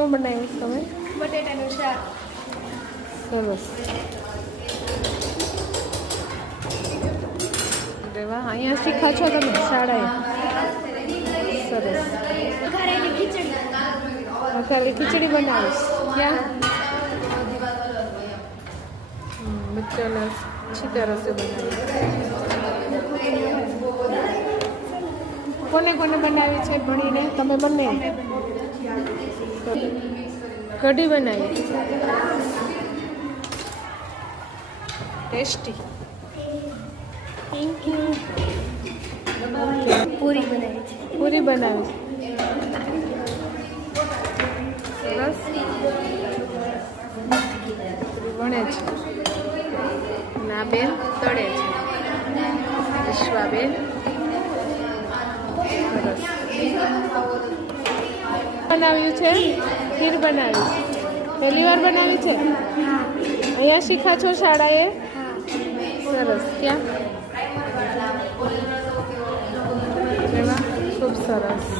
શું બનાવ્યું તમે? બટેટાનું શાક. સરસ. અરે વાહ, અહીંયા શીખા છો તમે શાળાએ? સરસ. ઘરેની ખીચડી. વઘારેલી ખીચડી બનાવીશ. ક્યાં? બચ્ચાના છીટા રસે બનાવી. કોને કોને બનાવી છે ભણીને? તમે બંને? કઢી બનાવી. ટેસ્ટી. Thank you. પૂરી બનાવી છે. પૂરી બનાવી. સરસ. વણે છે. ના બેન તળે છે. વિશ્વાબેન. સરસ. બનાવ્યું છે? ખીર બનાવી. પહેલી વાર બનાવી છે? અહીંયા શીખા છો શાળાએ? સરસ. ક્યાં? ખૂબ સરસ.